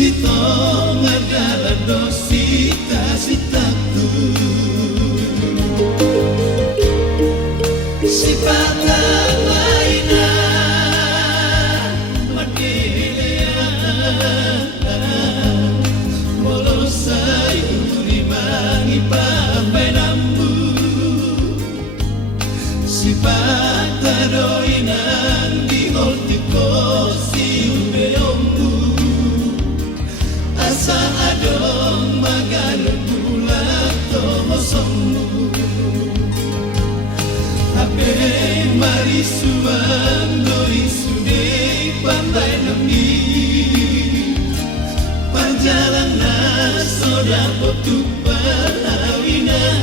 Dito ngadalan dosita sitaku sifata laina madelia molo sayuri mangi pambenambu sifata doinan di oltiko siubeombu asa adong maganong bulat tomosommu ape marisuan doisude pantai nami perjalanan soda potu perkawinan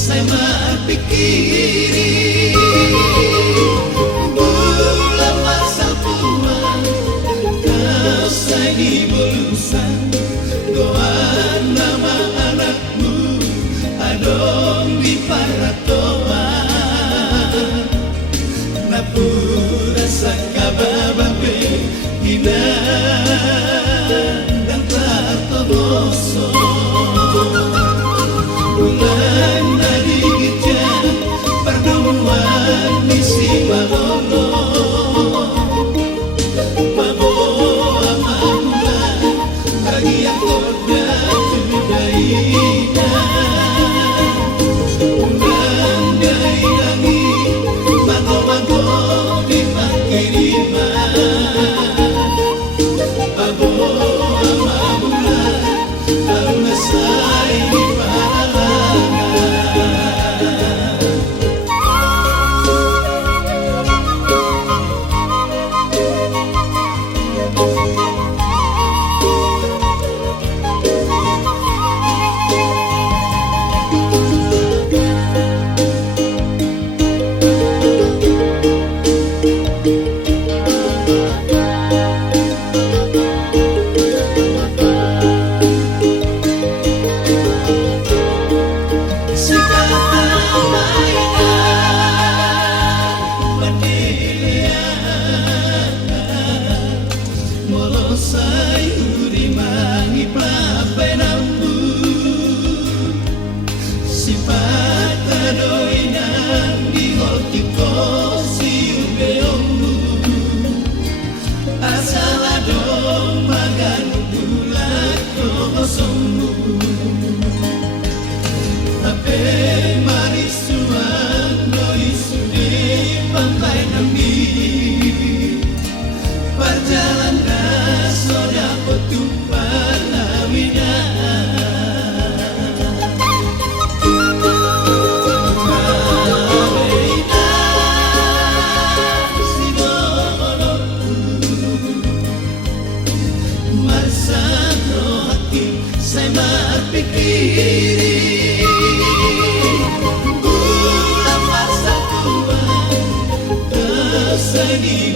saya berpikir bulan masa puan kau saya di bulusan doa nama anakmu adong di paratoan napura sakabababe ina dan tartoboso bulan nadi gijang pertemuan misi malolo maboa mabulan bagi yang koda tudaina bulan dari langit mago-mago di pangkiriman maboa mabulan lalu mesai di sayuri mangi plapenambu sifata doinan di holtiko siubeombu asal adong maganu bulat kosombu ape marisuan doisude pantai nami perjalanan soda potu perkawinan Marina sinoloku marsano hati saya berpikir bulan masa tua tersedih